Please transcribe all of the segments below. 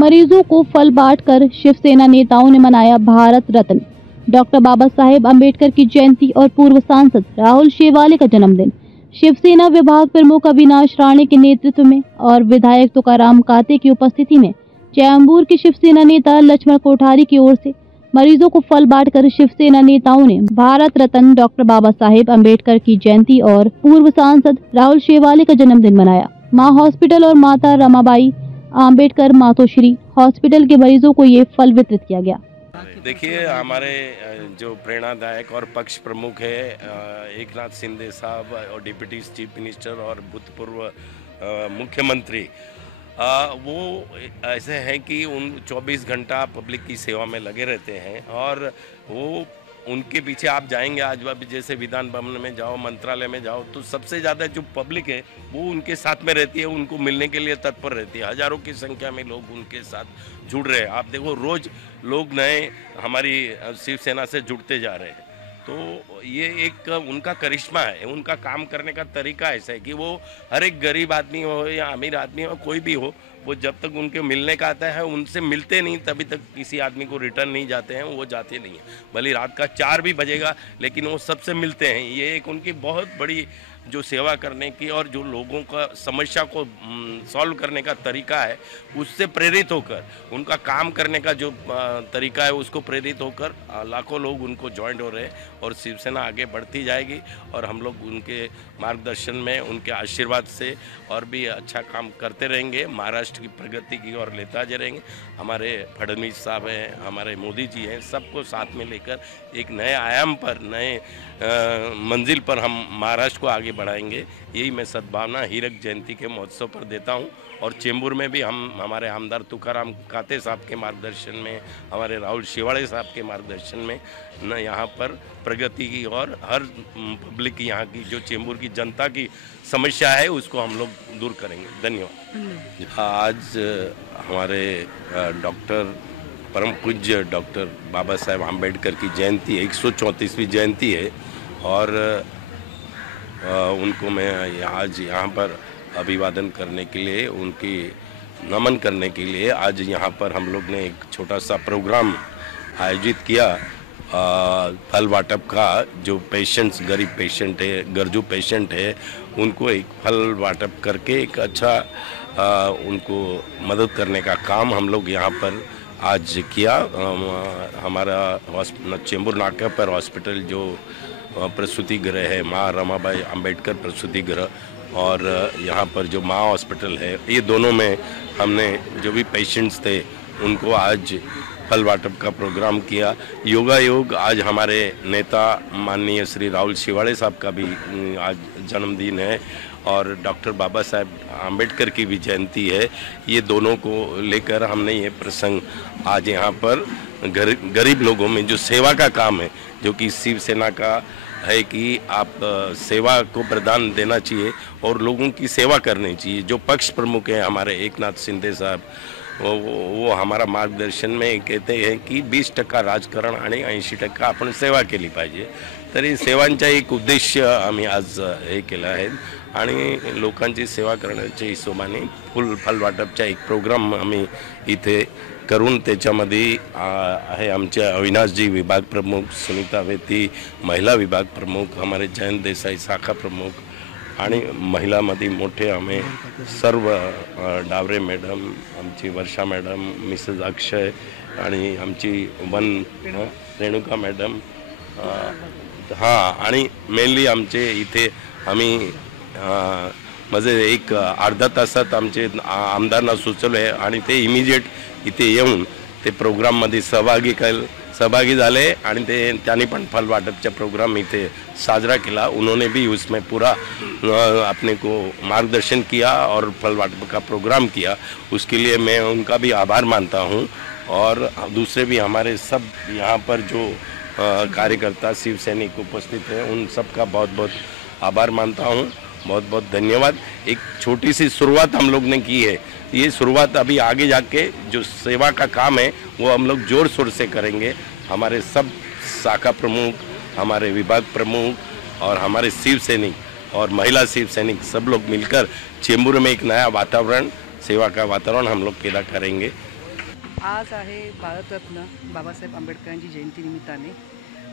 मरीजों को फल बांटकर शिवसेना नेताओं ने मनाया भारत रत्न डॉक्टर बाबा साहेब अम्बेडकर की जयंती और पूर्व सांसद राहुल शेवाले का जन्मदिन। शिवसेना विभाग प्रमुख अविनाश राणे के नेतृत्व में और विधायक तुकाराम काते की उपस्थिति में चैम्बूर के शिवसेना नेता लक्ष्मण कोठारी की ओर से मरीजों को फल बांटकर शिवसेना नेताओं ने भारत रत्न डॉक्टर बाबा साहेब अम्बेडकर की जयंती और पूर्व सांसद राहुल शेवाले का जन्मदिन मनाया। माँ हॉस्पिटल और माता रमाबाई आम्बेडकर मातोश्री हॉस्पिटल के मरीजों को ये फल वितरित किया गया। देखिए, हमारे जो प्रेरणादायक और पक्ष प्रमुख है एक नाथ शिंदे साहब और डिप्टी चीफ मिनिस्टर और भूतपूर्व मुख्यमंत्री, वो ऐसे हैं कि उन 24 घंटा पब्लिक की सेवा में लगे रहते हैं और वो उनके पीछे आप जाएंगे आज भी, जैसे विधान भवन में जाओ, मंत्रालय में जाओ, तो सबसे ज़्यादा जो पब्लिक है वो उनके साथ में रहती है, उनको मिलने के लिए तत्पर रहती है। हज़ारों की संख्या में लोग उनके साथ जुड़ रहे हैं। आप देखो, रोज़ लोग नए हमारी शिवसेना से जुड़ते जा रहे हैं। तो ये एक उनका करिश्मा है, उनका काम करने का तरीका ऐसा है कि वो हर एक गरीब आदमी हो या अमीर आदमी हो, कोई भी हो, वो जब तक उनके मिलने का आता है उनसे मिलते नहीं, तभी तक किसी आदमी को रिटर्न नहीं जाते हैं, वो जाते नहीं हैं। भले रात का 4 भी बजेगा लेकिन वो सबसे मिलते हैं। ये एक उनकी बहुत बड़ी जो सेवा करने की और जो लोगों का समस्या को सॉल्व करने का तरीका है, उससे प्रेरित होकर उनका काम करने का जो तरीका है, उसको प्रेरित होकर लाखों लोग उनको ज्वाइन हो रहे हैं और शिवसेना आगे बढ़ती जाएगी और हम लोग उनके मार्गदर्शन में, उनके आशीर्वाद से और भी अच्छा काम करते रहेंगे, महाराष्ट्र की प्रगति की ओर लेता रहेंगे। हमारे फडणवीस साहब हैं, हमारे मोदी जी हैं, सबको साथ में लेकर एक नए आयाम पर, नए मंजिल पर हम महाराष्ट्र को आगे बढ़ाएंगे। यही मैं सद्भावना हीरक जयंती के महोत्सव पर देता हूं। और चेंबूर में भी हम हमारे आमदार तुकाराम काते साहब के मार्गदर्शन में, हमारे राहुल शेवाड़े साहब के मार्गदर्शन में न यहाँ पर प्रगति की और हर पब्लिक की, यहाँ की जो चेंबूर की जनता की समस्या है उसको हम लोग दूर करेंगे। धन्यवाद। आज हमारे डॉक्टर परम पूज्य डॉक्टर बाबा साहेब आम्बेडकर की जयंती है, 134वीं जयंती है और उनको मैं आज यहाँ पर अभिवादन करने के लिए, उनकी नमन करने के लिए आज यहाँ पर हम लोग ने एक छोटा सा प्रोग्राम आयोजित किया। फल वाटप का, जो पेशेंट्स, गरीब पेशेंट है, गर्जू पेशेंट है, उनको एक फल वाटप करके एक अच्छा उनको मदद करने का काम हम लोग यहाँ पर आज किया। हमारा चेंबूर नाका पर हॉस्पिटल जो प्रसूति गृह है, माँ रमाबाई आम्बेडकर प्रसूति गृह, और यहाँ पर जो माँ हॉस्पिटल है, ये दोनों में हमने जो भी पेशेंट्स थे उनको आज फल वाटप का प्रोग्राम किया। योगा योग, आज हमारे नेता माननीय श्री राहुल शेवाड़े साहब का भी आज जन्मदिन है और डॉक्टर बाबा साहेब आम्बेडकर की भी जयंती है। ये दोनों को लेकर हमने ये प्रसंग आज यहाँ पर गरीब लोगों में जो सेवा का काम है, जो कि शिवसेना का है कि आप सेवा को प्रदान देना चाहिए और लोगों की सेवा करनी चाहिए। जो पक्ष प्रमुख हैं हमारे एक नाथ शिंदे साहब, वो हमारा मार्गदर्शन में कहते हैं की 20% राजकारण आणि 80% आपण सेवा केली पाहिजे। तरी सेवांचा एक उद्देश्य आम्ही आज हे केला आहे आणि लोकांची सेवा करण्याच्या हिशोबाने फल वाटपचा एक प्रोग्राम आम्ही इथे करून त्याच्यामध्ये आहे आमचे अविनाशजी विभाग प्रमुख, सुनीता वेती महिला विभाग प्रमुख, हमारे जयंत देसाई शाखा प्रमुख आणि महिलामध्ये मोठे आम्ही सर्व डावरे मॅडम, आमची वर्षा मॅडम, मिसेस अक्षय आणि आमची रेणुका मॅडम, हां, आणि मेनली आमचे इथे आम्ही म्हणजे एक अर्धा तासात आमचे आमदारांना सुचवलं आहे आणि ते इमिजिएट इथे येऊन ते प्रोग्राममध्ये सहभागी झाले आणि त्यांनी पण फल वाटपचा प्रोग्राम इथे साजरा किया। उन्होंने भी उसमें पूरा अपने को मार्गदर्शन किया और फल वाटप का प्रोग्राम किया। उसके लिए मैं उनका भी आभार मानता हूँ और दूसरे भी हमारे सब यहाँ पर जो कार्यकर्ता शिव सैनिक उपस्थित हैं उन सब का बहुत बहुत आभार मानता हूँ। बहुत बहुत धन्यवाद। एक छोटी सी शुरुआत हम लोग ने की है, ये शुरुआत अभी आगे जाके जो सेवा का काम है वो हम लोग जोर शोर से करेंगे। हमारे सब शाखा प्रमुख, हमारे विभाग प्रमुख और हमारे शिव सैनिक और महिला शिव सैनिक सब लोग मिलकर चेंबूर में एक नया वातावरण, सेवा का वातावरण हम लोग पैदा करेंगे। आज आहे भारतरत्न बाबासाहेब आंबेडकरांची जयंती निमित्ताने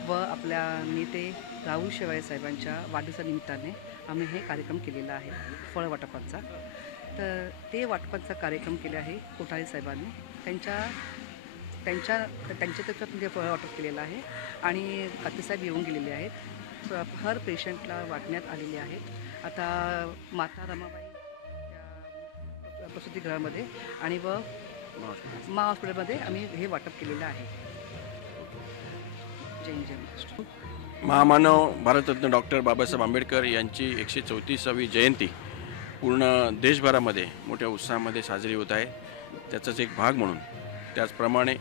व आपल्या नेते राहुल शेवाळे साहेबांच्या वाढदिवसानिमित्ताने आम्ही हे कार्यक्रम केलेला आहे फळ वाटपाचा. तर ते वाटपाचा कार्यक्रम केला आहे कोठारी साहेबांनी. त्यांच्यातर्फे ते फळ वाटप केलेलं आहे आणि कातेसाहेब येऊन गेलेले आहेत. हर पेशंटला वाटण्यात आलेले आहेत. आता माता रमाबाई या प्रसूतिगृहामध्ये आणि व मा हॉस्पिटलमध्ये आम्ही हे वाटप केलेलं आहे. जय जय. महामानव भारतरत्न डॉक्टर बाबासाहेब आंबेडकर यांची 134वी जयंती पूर्ण देशभरामध्ये मोठ्या उत्साहामध्ये साजरी होत आहे. त्याचाच एक भाग म्हणून त्याचप्रमाणे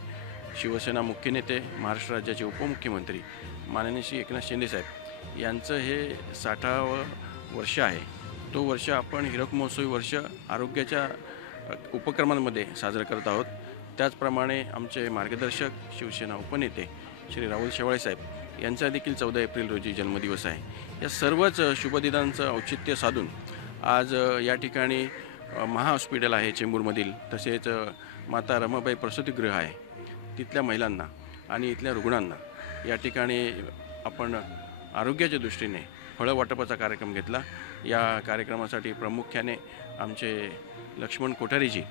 शिवसेना मुख्य नेते, महाराष्ट्र राज्याचे उपमुख्यमंत्री माननीय श्री एकनाथ शिंदे साहेब यांचं हे 60वं वर्ष आहे. तो वर्ष आपण हीरक महोत्सवी वर्ष आरोग्याच्या उपक्रमांमध्ये साजरं करत आहोत. त्याचप्रमाणे आमचे मार्गदर्शक शिवसेना उपनेते श्री राहुल शेवाळे साहेब यांचा देखील 14 एप्रिल रोजी जन्मदिवस आहे. या सर्वच शुभदिनांचं औचित्य साधून आज या ठिकाणी महा हॉस्पिटल आहे चेंबूरमधील, तसेच माता रमाबाई प्रसूतिगृह आहे, तिथल्या महिलांना आणि इथल्या रुग्णांना या ठिकाणी आपण आरोग्याच्या दृष्टीने फळं वाटपाचा कार्यक्रम घेतला. या कार्यक्रमासाठी प्रामुख्याने आमचे लक्ष्मण कोठारीजी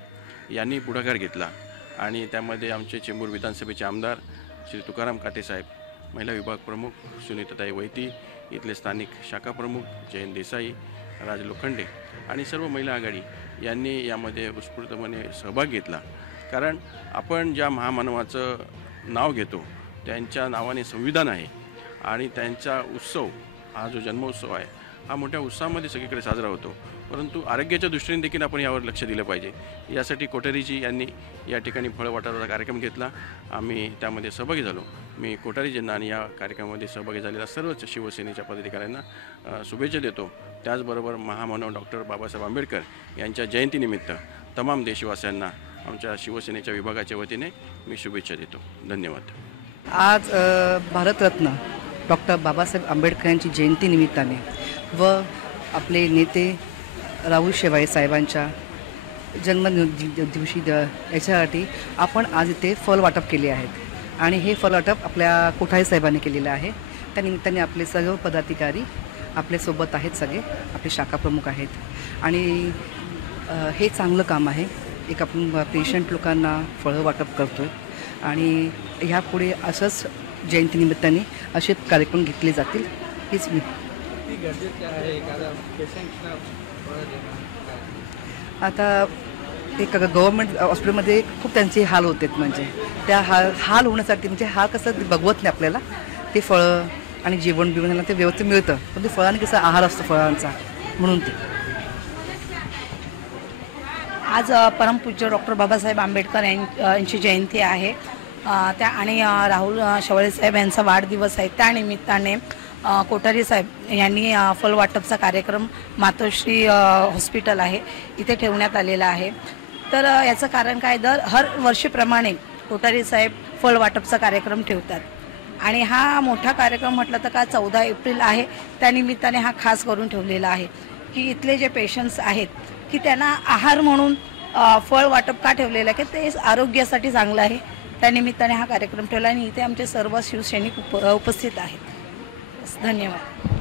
यांनी पुढाकार घेतला आणि त्यामध्ये आमचे चेंबूर विधानसभेचे आमदार श्री तुकाराम कातेसाहेब, महिला विभाग प्रमुख सुनीताताई वैती, इथले स्थानिक शाखा प्रमुख जयंत देसाई, राज लोखंडे आणि सर्व महिला आघाडी यांनी यामध्ये उत्स्फूर्तपणे सहभाग घेतला. कारण आपण ज्या महामानवाचं नाव घेतो त्यांच्या नावाने संविधान आहे आणि त्यांचा उत्सव, हा जो जन्मोत्सव आहे, हा मोठ्या उत्साहामध्ये सगळीकडे साजरा होतो. परंतु आरोग्याच्या दृष्टीने देखील आपण यावर लक्ष दिलं पाहिजे. यासाठी कोठारीजी यांनी या ठिकाणी फळ वाटपाचा कार्यक्रम घेतला. आम्ही त्यामध्ये सहभागी झालो. मी कोठारीजींना आणि या कार्यक्रमामध्ये सहभागी झालेल्या सर्वच शिवसेनेच्या पदाधिकाऱ्यांना शुभेच्छा देतो. त्याचबरोबर महामानव डॉक्टर बाबासाहेब आंबेडकर यांच्या जयंतीनिमित्त तमाम देशवासियांना आमच्या शिवसेनेच्या विभागाच्या वतीने मी शुभेच्छा देतो. धन्यवाद. आज भारतरत्न डॉक्टर बाबासाहेब आंबेडकर यांची जयंती निमित्ताने व आपले नेते राहुल शेवाळे साहेबांच्या जन्मदिवशी याच्यासाठी आपण आज इथे फळ वाटप केले आहेत आणि हे फळ वाटप आपल्या कोठारी साहेबांनी केलेलं आहे. त्यानिमित्ताने आपले सर्व पदाधिकारी आपल्यासोबत आहेत, सगळे आपले शाखा प्रमुख आहेत आणि हे चांगलं काम आहे. एक आपण पेशंट लोकांना फळं वाटप करतो आणि ह्यापुढे असंच जयंतीनिमित्ताने असे कार्यक्रम घेतले जातील. हीच मी आता एक गव्हर्नमेंट हॉस्पिटलमध्ये खूप त्यांचे हाल होते. म्हणजे त्या हाल होण्यासाठी म्हणजे हाल कसं बघवत नाही आपल्याला. ते फळं आणि जेवण बिवणाला ते व्यवस्थित मिळतं, पण ते फळांनी कसा आहार असतो फळांचा, म्हणून ते आज परमपूज्य डॉक्टर बाबासाहेब आंबेडकर यांची जयंती आहे. त्या आणि राहुल शेवाळे साहेब यांचा वाढदिवस आहे. त्यानिमित्ताने कोठारी साहेब यांनी फळ वाटपचा कार्यक्रम मातोश्री हॉस्पिटल आहे इथे ठेवण्यात आलेला आहे. तर याचं कारण काय, हर वर्षीप्रमाणे कोठारी साहेब फळ वाटपचा कार्यक्रम ठेवतात आणि हा मोठा कार्यक्रम म्हटलं तर का 14 एप्रिल आहे, त्यानिमित्ताने हा खास करून ठेवलेला आहे की इथले जे पेशंट्स आहेत की त्यांना आहार म्हणून फळ वाटप का ठेवलेलं आहे की ते आरोग्यासाठी चांगलं आहे. त्यानिमित्ताने हा कार्यक्रम ठेवला आणि इथे आमचे सर्व शिवसैनिक उपस्थित आहेत. धन्यवाद.